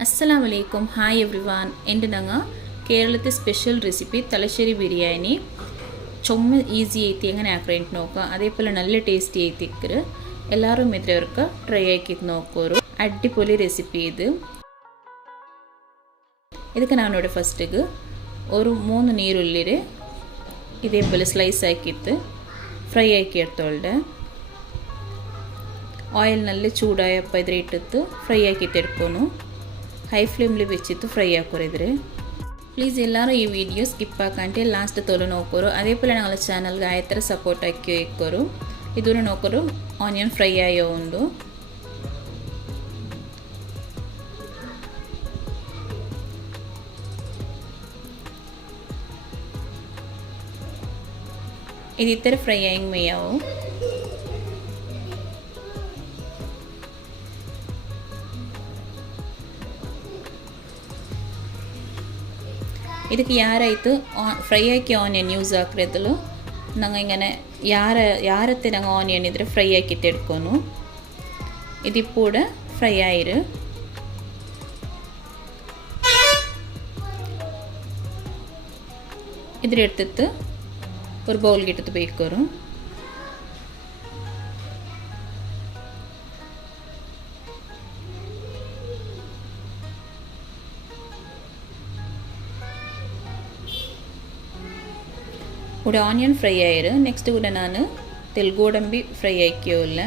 അസ്സലാമു അലൈക്കും hi everyone എൻ്റെ ഞങ്ങൾ കേരളത്തെ സ്പെഷ്യൽ റെസിപ്പി തലശ്ശേരി ബിരിയാണി ചുമ ഈസി ಐತಿ എങ്ങനെ ആക്രേಂಟ್ നോക്കുക അതേപോലെ നല്ല ടേസ്റ്റി ಐತಿಕ್ಕರು ಎಲ್ಲರೂ ಮಿತ್ರವರ್ಕ ಟ್ರೈ ಆಕಿತ್ ನೋಕೋರು ಅಡ್ಡಿಪೊಲಿ ರೆಸಿಪಿ ಇದಕ್ಕೆ ನಾನು ನೋಡಿ ಫಸ್ಟಿಗೆ ഒരു 3 ನೀರುಳ್ಳಿ ഇതേപോലെ സ്ലൈസ് ആക്കിയിട്ട് ഫ്രൈ ആക്കി എടുത്തോളുടെ ಆಯಿಲ್ ನಲ್ಲಿ ಚೂಡಾಯಪ್ಪ ಇದ್ರೆ ಇಟ್ಟಿತ್ತು ಫ್ರೈ ಆಕಿತ್ತು ಎಡ್ಕೊನು ಹೈ ಫ್ಲೇಮ್ಲಿ വെച്ചിട്ട് ಫ್ರೈ ആക്കരുത് പ്ലീസ് എല്ലാവരും ഈ വീഡിയോ സ്കിപ്പ് ആക്കാണ്ട് ലാസ്റ്റ് തോല് നോക്കൂ അതേപോലെ ഞങ്ങളുടെ ചാനൽಗೆ ಆಯ್ತರ ಸಪೋರ್ಟ್ ಆಕಿ ಇಕ್ಕರು ಇದನ್ನು ನೋಕರು ಆನಿಯನ್ ಫ್ರೈ ಆಯೋ ಉಂಡು ಇದು ಇತರ ಫ್ರೈ ಆಯಿಂಗ್ ಮೇಯಾವು ಇದಕ್ಕೆ ಯಾರಾಯಿತು ಫ್ರೈ ಆಕಿ ಆನಿಯನ್ ಯೂಸ್ ಹಾಕಿರೋದಲು ನಂಗೆ ಹಿಂಗೆ ಯಾರತ್ತೆ ನಂಗೆ ಆನಿಯನ್ ಇದ್ರೆ ಫ್ರೈ ಆಕಿ ತೆಡ್ಕೊನು ಇದು ಕೂಡ ಫ್ರೈ ಆಯಿರು ಇದ್ರ എടുത്തിട്ട് ഒരു ബൗളിൽ ഇട്ടിട്ട് ಬೇಕರು ಕೂಡ ಆನಿಯನ್ ಫ್ರೈ ಆಯಿರು ನೆಕ್ಸ್ಟ್ ಕೂಡ ನಾನು ತೆಲ್ಗೋಡಂಬಿ ಫ್ರೈ ಆಕಿಯೋಲ್ಲ